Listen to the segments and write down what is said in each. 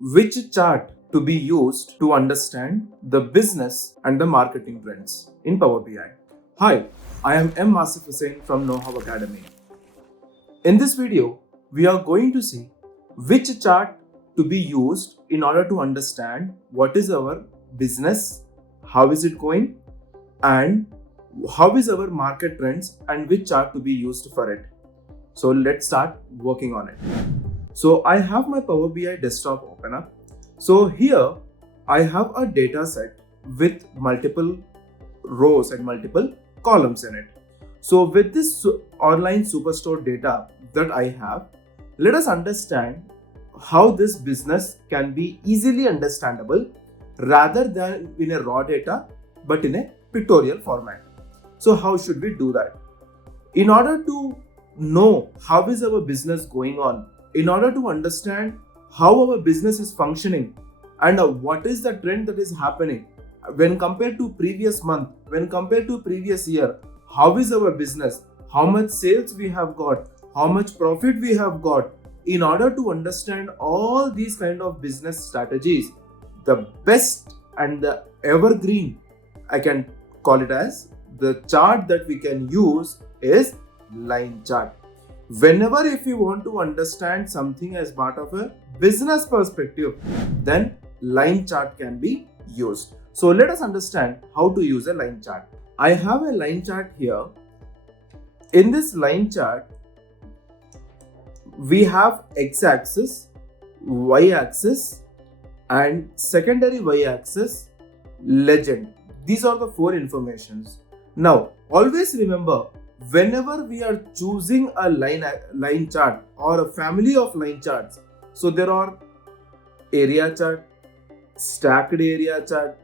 which chart to be used to understand the business and the marketing trends in Power BI. Hi, I am M. Asif Hussain from Know How Academy. In this video, we are going to see which chart to be used in order to understand what is our business, how is it going, and how is our market trends and which chart to be used for it. So let's start working on it. So I have my Power BI desktop open up. So here I have a data set with multiple rows and multiple columns in it. So with this online superstore data that I have, let us understand how this business can be easily understandable rather than in a raw data but in a pictorial format. So how should we do that? In order to know how is our business going on, in order to understand how our business is functioning and what is the trend that is happening when compared to previous month, when compared to previous year, how is our business, how much sales we have got, how much profit we have got. In order to understand all these kind of business strategies, the best and the evergreen, I can call it as, the chart that we can use is line chart. Whenever if you want to understand something as part of a business perspective, then line chart can be used. So let us understand how to use a line chart. I have a line chart here. In this line chart, we have x-axis, y-axis, and secondary y-axis, legend. These are the four informations. Now, always remember, whenever we are choosing a line chart or a family of line charts, so there are area chart, stacked area chart,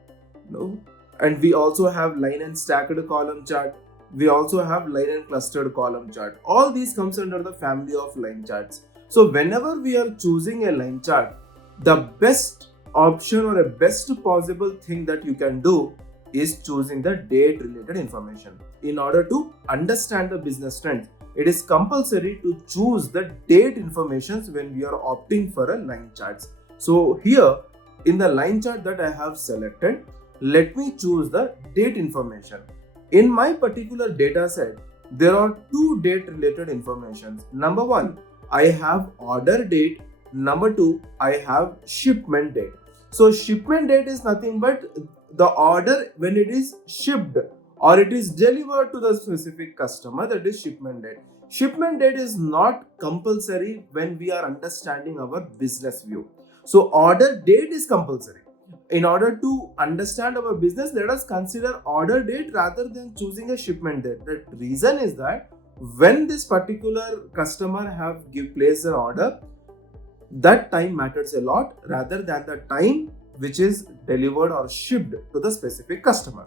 and we also have line and stacked column chart. We also have line and clustered column chart. All these comes under the family of line charts. So whenever we are choosing a line chart, the best option or a best possible thing that you can do is choosing the date related information. In order to understand the business trends, it is compulsory to choose the date informations when we are opting for a line charts. So here in the line chart that I have selected, let me choose the date information. In my particular data set, there are two date related informations. Number one, I have order date. Number two, I have shipment date. So shipment date is nothing but the order when it is shipped or it is delivered to the specific customer, that is shipment date. Shipment date is not compulsory when we are understanding our business view. So order date is compulsory. In order to understand our business, let us consider order date rather than choosing a shipment date. The reason is that when this particular customer have placed an order, that time matters a lot rather than the time which is delivered or shipped to the specific customer.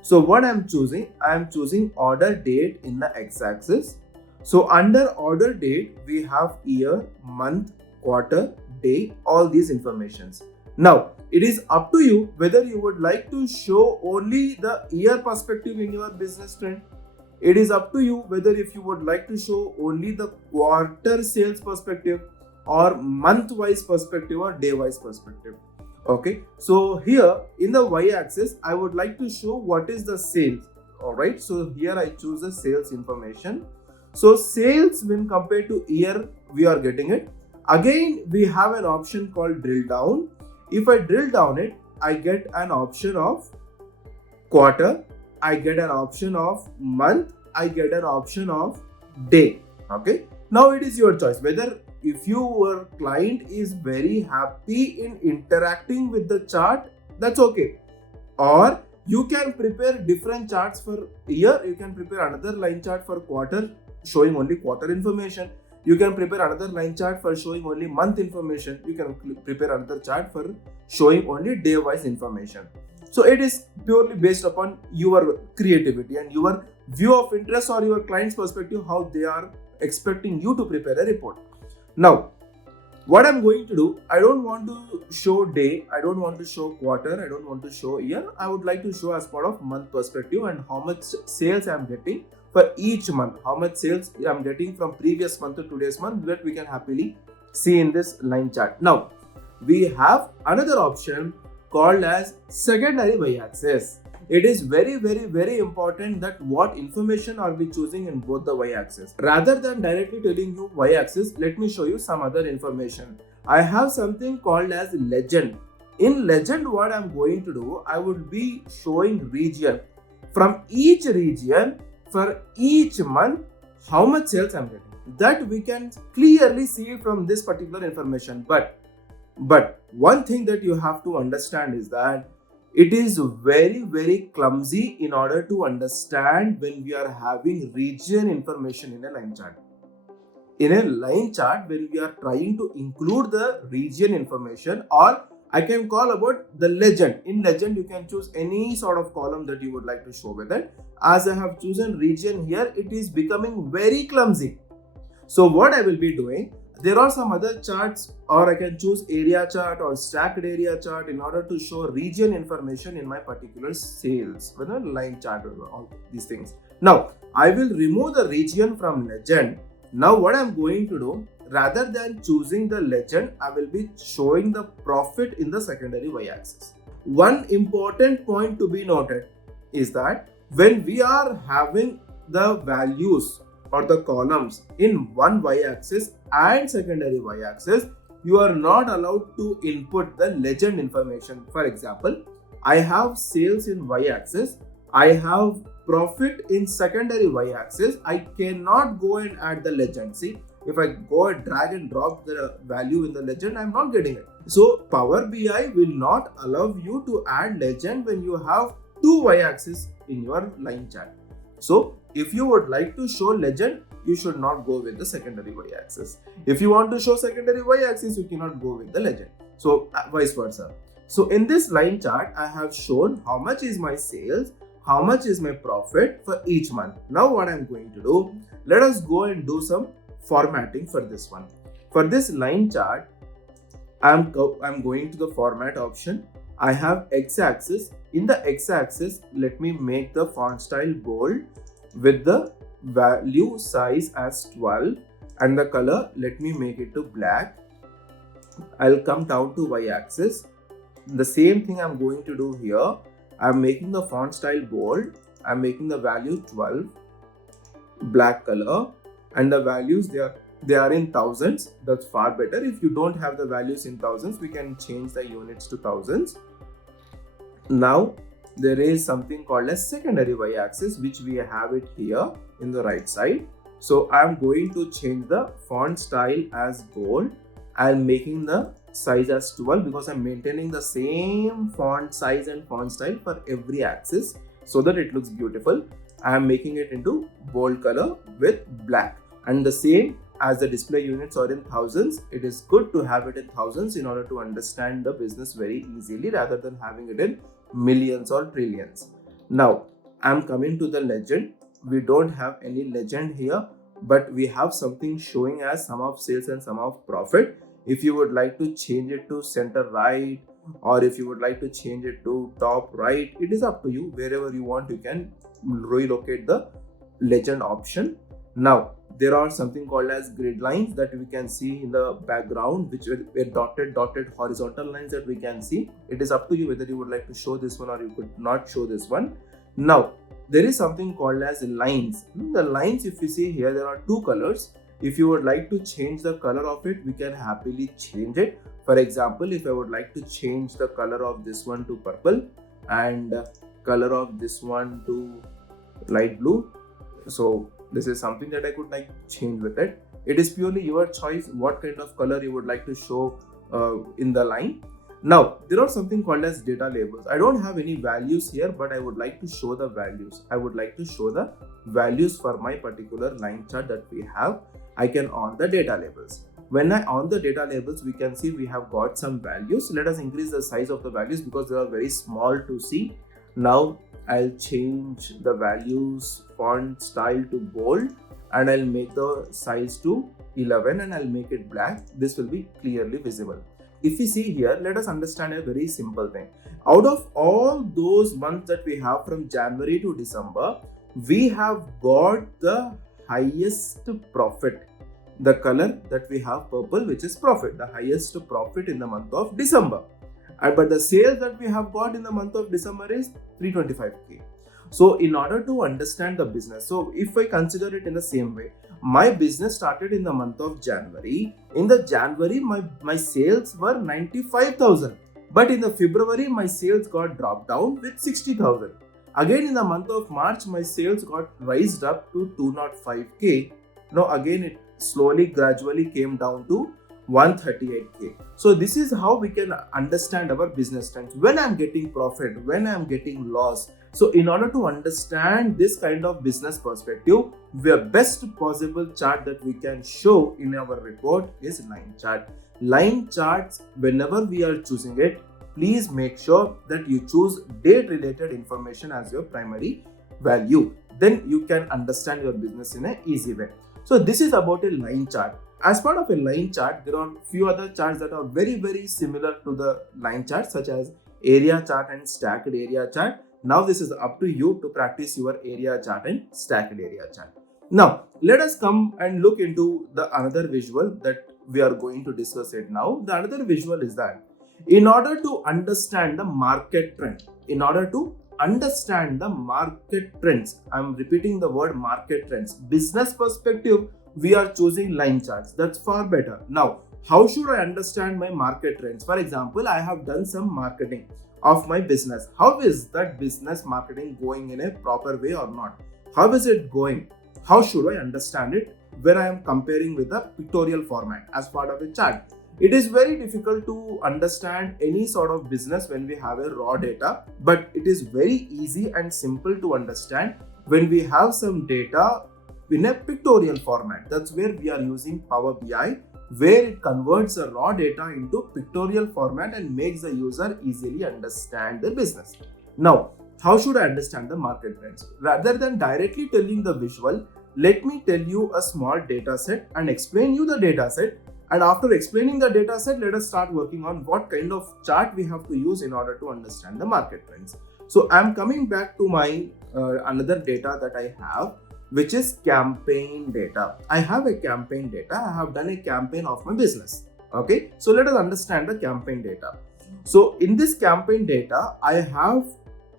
So what I am choosing order date in the x-axis. So under order date, we have year, month, quarter, day, all these informations. Now, it is up to you whether you would like to show only the year perspective in your business trend. It is up to you whether if you would like to show only the quarter sales perspective or month-wise perspective or day-wise perspective. Okay, so here in the y-axis, I would like to show what is the sales. Alright, so here I choose the sales information. So sales when compared to year, we are getting it. Again, we have an option called drill down. If I drill down it, I get an option of quarter, I get an option of month, I get an option of day. Okay, now it is your choice whether if your client is very happy in interacting with the chart, that's okay. Or you can prepare different charts for year, you can prepare another line chart for quarter showing only quarter information. You can prepare another line chart for showing only month information. You can prepare another chart for showing only day-wise information. So it is purely based upon your creativity and your view of interest or your client's perspective, how they are expecting you to prepare a report. Now, what I'm going to do, I don't want to show day, I don't want to show quarter, I don't want to show year. I would like to show as part of month perspective and how much sales I'm getting for each month, how much sales I'm getting from previous month to today's month, that we can happily see in this line chart. Now, we have another option called as secondary y-axis. It is very important that what information are we choosing in both the y-axis. Rather than directly telling you y-axis, let me show you some other information. I have something called as legend. In legend, what I'm going to do, I would be showing region. From each region, for each month, how much sales I'm getting. That we can clearly see from this particular information. But one thing that you have to understand is that it is very clumsy in order to understand when we are having region information in a line chart. In a line chart, when we are trying to include the region information, or I can call about the legend. In legend, you can choose any sort of column that you would like to show with it. As I have chosen region here, it is becoming very clumsy. So what I will be doing, there are some other charts, or I can choose area chart or stacked area chart in order to show region information in my particular sales, whether line chart or all these things. Now, I will remove the region from legend. Now what I'm going to do, rather than choosing the legend, I will be showing the profit in the secondary y-axis. One important point to be noted is that when we are having the values or the columns in one y-axis and secondary y-axis, you are not allowed to input the legend information. For example, I have sales in y-axis, I have profit in secondary y-axis. I cannot go and add the legend. See, if I go and drag and drop the value in the legend, I'm not getting it. So Power BI will not allow you to add legend when you have two y-axis in your line chart. So if you would like to show legend, you should not go with the secondary y-axis. If you want to show secondary y-axis, you cannot go with the legend. So vice versa. So in this line chart, I have shown how much is my sales, how much is my profit for each month. Now what I'm going to do, let us go and do some formatting for this one. For this line chart, I'm going to the format option. I have x-axis. In the x-axis, let me make the font style bold with the value size as 12 and the color, let me make it to black. I'll come down to y-axis. The same thing I'm going to do here. I'm making the font style bold. I'm making the value 12, black color, and the values they are in thousands. That's far better. If you don't have the values in thousands, we can change the units to thousands. Now there is something called as secondary y-axis, which we have it here in the right side. So I'm going to change the font style as bold. I'm making the size as 12 because I'm maintaining the same font size and font style for every axis so that it looks beautiful. I'm making it into bold color with black, and the same as the display units are in thousands. It is good to have it in thousands in order to understand the business very easily rather than having it in millions or trillions. Now I'm coming to the legend. We don't have any legend here, but we have something showing as sum of sales and sum of profit. If you would like to change it to center right, or if you would like to change it to top right, it is up to you. Wherever you want, you can relocate the legend option. Now there are something called as grid lines that we can see in the background, which were dotted horizontal lines that we can see. It is up to you whether you would like to show this one or you could not show this one. Now there is something called as lines. The lines, if you see here, there are two colors. If you would like to change the color of it, we can happily change it. For example, if I would like to change the color of this one to purple and color of this one to light blue, so this is something that I could like change with it. It is purely your choice what kind of color you would like to show in the line. Now there are something called as data labels. I don't have any values here, but I would like to show the values. I would like to show the values for my particular line chart that we have. I can on the data labels. When I on the data labels, we can see we have got some values. Let us increase the size of the values because they are very small to see. Now I'll change the values font style to bold, and I'll make the size to 11 and I'll make it black. This will be clearly visible. If you see here, let us understand a very simple thing. Out of all those months that we have from January to December, we have got the highest profit. the color that we have purple, which is profit, the highest profit in the month of December. But the sales that we have got in the month of December is 325k. So in order to understand the business, so if I consider it in the same way, my business started in the month of January. In the January, my sales were 95,000. But in the February, my sales got dropped down with 60,000. Again, in the month of March, my sales got raised up to 205k. Now again, it slowly, gradually came down to 138k. So this is how we can understand our business trends. When I'm getting profit, when I'm getting loss. So in order to understand this kind of business perspective, the best possible chart that we can show in our report is line chart. Line charts, whenever we are choosing it, please make sure that you choose date related information as your primary value. Then you can understand your business in an easy way. So this is about a line chart. As part of a line chart, there are few other charts that are very, very similar to the line chart, such as area chart and stacked area chart. Now this is up to you to practice your area chart and stacked area chart. Now let us come and look into the another visual that we are going to discuss it now. The another visual is that in order to understand the market trend, I'm repeating the word market trends, business perspective, we are choosing line charts. That's far better. Now, how should I understand my market trends? For example, I have done some marketing of my business. How is that business marketing going in a proper way or not? How is it going? How should I understand it when I am comparing with a pictorial format as part of a chart? It is very difficult to understand any sort of business when we have a raw data, but it is very easy and simple to understand when we have some data in a pictorial format. That's where we are using Power BI, where it converts the raw data into pictorial format and makes the user easily understand the business. Now, how should I understand the market trends? Rather than directly telling the visual, let me tell you a small data set and explain you the data set. And after explaining the data set, let us start working on what kind of chart we have to use in order to understand the market trends. So I'm coming back to my another data that I have, which is campaign data. I have a campaign data. I have done a campaign of my business. Okay, so let us understand the campaign data. So in this campaign data, I have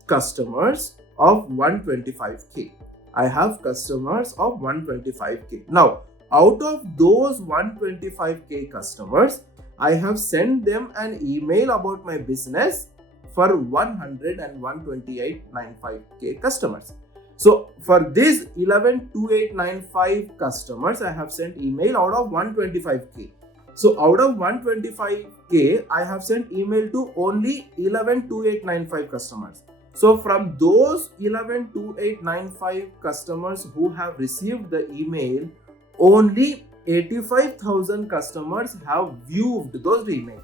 customers of 125k. I have customers of 125k. Now, out of those 125k customers, I have sent them an email about my business for 100 and 128.95k customers. So for these 112895 customers, I have sent email out of 125k. So out of 125k, I have sent email to only 112895 customers. So from those 112895 customers who have received the email, only 85,000 customers have viewed those emails.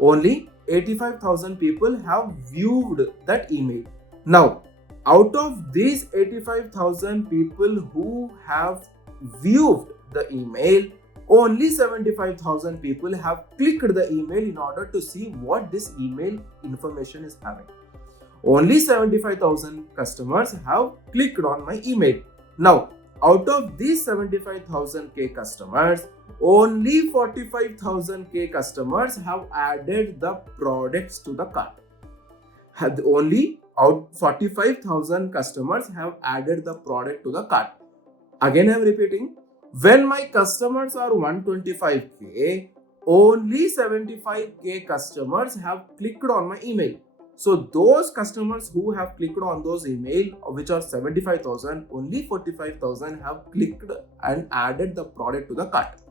Only 85,000 people have viewed that email. Now, out of these 85,000 people who have viewed the email, only 75,000 people have clicked the email in order to see what this email information is having. Only 75,000 customers have clicked on my email. Now, out of these 75,000k customers, only 45,000k customers have added the products to the cart. Only 45,000 customers have added the product to the cart. Again, I am repeating. When my customers are 125k, only 75k customers have clicked on my email. So those customers who have clicked on those email, which are 75,000, only 45,000 have clicked and added the product to the cart.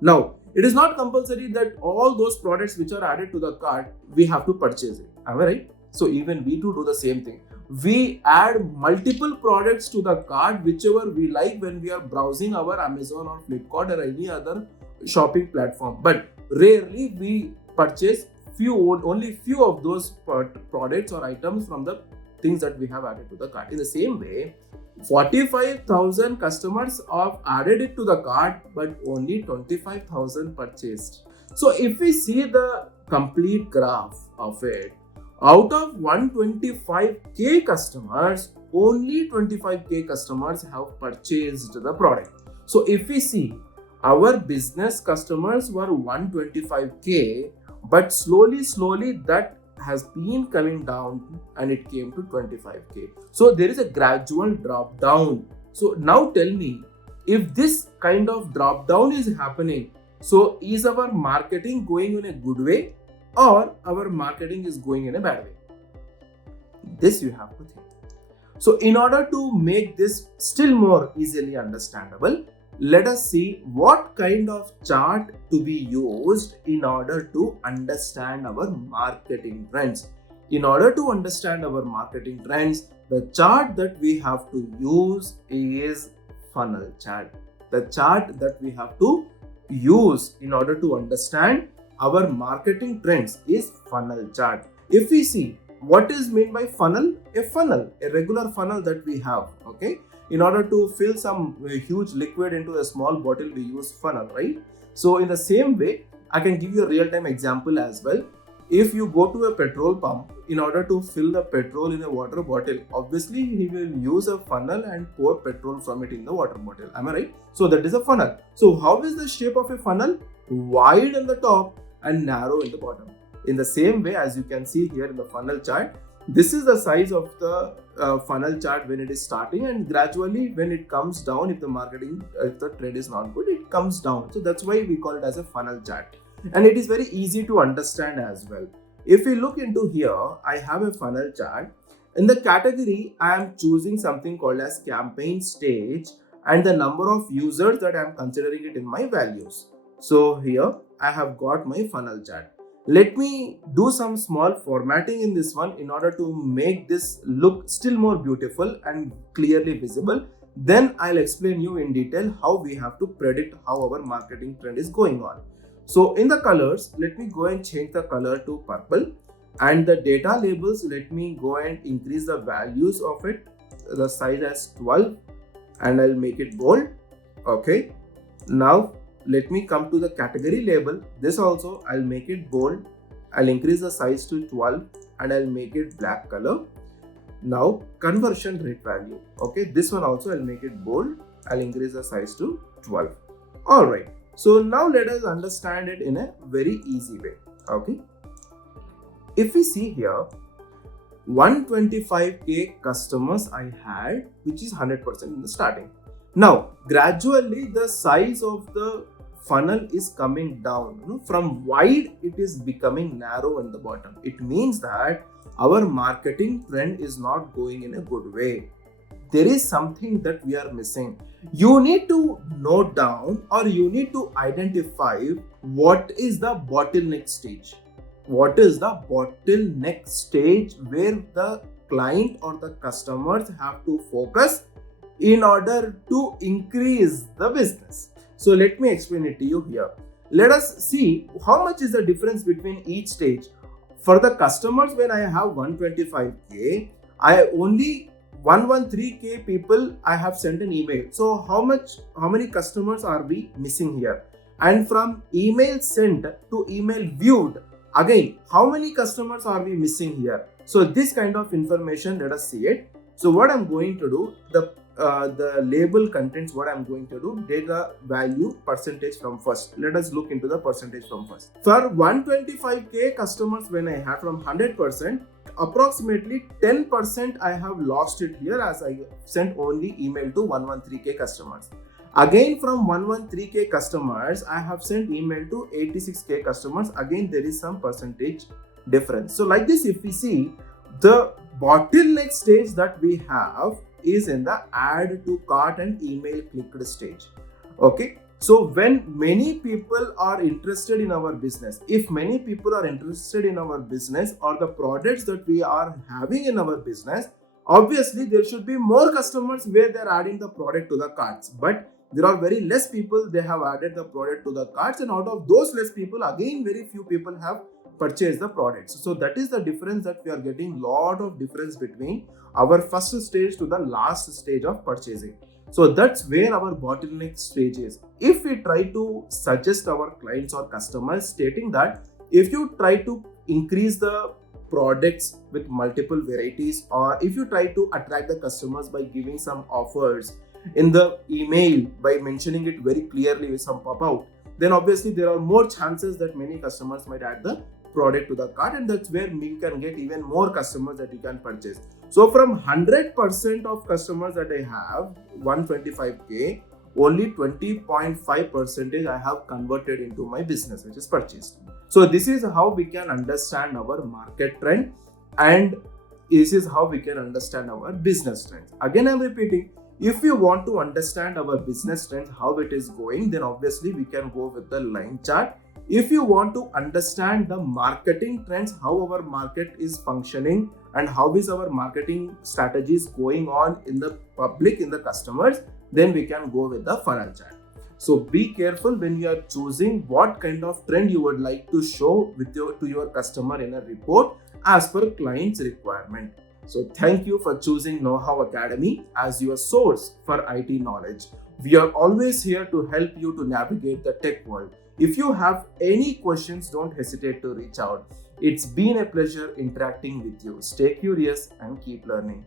Now, it is not compulsory that all those products which are added to the cart, we have to purchase it. Am I right? So even we do the same thing. We add multiple products to the cart, whichever we like when we are browsing our Amazon or Flipkart or any other shopping platform. But rarely we purchase only few of those products or items from the things that we have added to the cart. In the same way, 45,000 customers have added it to the cart, but only 25,000 purchased. So if we see the complete graph of it, out of 125k customers, only 25k customers have purchased the product. So if we see Our business customers were 125k, but slowly that has been coming down and it came to 25k. So there is a gradual drop down. So now tell me, if this kind of drop down is happening, so is our marketing going in a good way or our marketing is going in a bad way? This you have to think. So in order to make this still more easily understandable, let us see what kind of chart to be used in order to understand our marketing trends. In order to understand our marketing trends, the chart that we have to use is funnel chart. The chart that we have to use in order to understand our marketing trends is funnel chart. If we see what is meant by funnel, a regular funnel that we have, okay? In order to fill some huge liquid into a small bottle, we use funnel, right? So in the same way, I can give you a real-time example as well. If you go to a petrol pump, in order to fill the petrol in a water bottle, obviously he will use a funnel and pour petrol from it in the water bottle. Am I right? So that is a funnel. So how is the shape of a funnel? Wide on the top and narrow in the bottom. In the same way, as you can see here in the funnel chart, this is the size of the funnel chart when it is starting, and gradually when it comes down, if the trend is not good, it comes down. So that's why we call it as a funnel chart. And it is very easy to understand as well. If we look into here, I have a funnel chart. In the category, I am choosing something called as campaign stage and the number of users that I am considering it in my values. So here I have got my funnel chart. Let me do some small formatting in this one in order to make this look still more beautiful and clearly visible. Then I'll explain you in detail how we have to predict how our marketing trend is going on. So in the colors, let me go and change the color to purple, and the data labels, let me go and increase the values of it, the size as 12, and I'll make it bold. Okay. Now let me come to the category label. This also I'll make it bold. I'll increase the size to 12 and I'll make it black color. Now conversion rate value. Okay, this one also I'll make it bold. I'll increase the size to 12. Alright, so now let us understand it in a very easy way. Okay, if we see here, 125k customers I had, which is 100% in the starting. Now gradually the size of the funnel is coming down. From wide it is becoming narrow in the bottom. It means that our marketing trend is not going in a good way. There is something that we are missing. You need to note down, or you need to identify what is the bottleneck stage. What is the bottleneck stage where the client or the customers have to focus in order to increase the business. So let me explain it to you here. Let us see how much is the difference between each stage. For the customers, when I have 125k, I only 113k people I have sent an email. So how many customers are we missing here? And from email sent to email viewed, again, how many customers are we missing here? So this kind of information, let us see it. So what I'm going to do, the label contains what I'm going to do, data value percentage from first. Let us look into the percentage from first. For 125k customers, when I have from 100%, approximately 10% I have lost it here, as I sent only email to 113k customers. Again, from 113k customers, I have sent email to 86k customers. Again, there is some percentage difference. So like this, if we see, the bottleneck stage that we have is in the add to cart and email clicked stage. Okay, so when many people are interested in our business, if many people are interested in our business or the products that we are having in our business, obviously there should be more customers where they're adding the product to the carts. But there are very less people, they have added the product to the carts, and out of those less people, again very few people have purchase the products. So that is the difference that we are getting, lot of difference between our first stage to the last stage of purchasing. So that's where our bottleneck stage is. If we try to suggest our clients or customers stating that if you try to increase the products with multiple varieties, or if you try to attract the customers by giving some offers in the email by mentioning it very clearly with some pop out, then obviously there are more chances that many customers might add the product to the cart, and that's where you can get even more customers that you can purchase. So from 100% of customers that I have, 125k, only 20.5% I have converted into my business, which is purchased. So this is how we can understand our market trend, and this is how we can understand our business trends. Again, I'm repeating, if you want to understand our business trends, how it is going, then obviously we can go with the line chart. If you want to understand the marketing trends, how our market is functioning and how is our marketing strategies going on in the public, in the customers, then we can go with the funnel chart. So be careful when you are choosing what kind of trend you would like to show to your customer in a report as per client's requirement. So thank you for choosing Know How Academy as your source for IT knowledge. We are always here to help you to navigate the tech world. If you have any questions, don't hesitate to reach out. It's been a pleasure interacting with you. Stay curious and keep learning.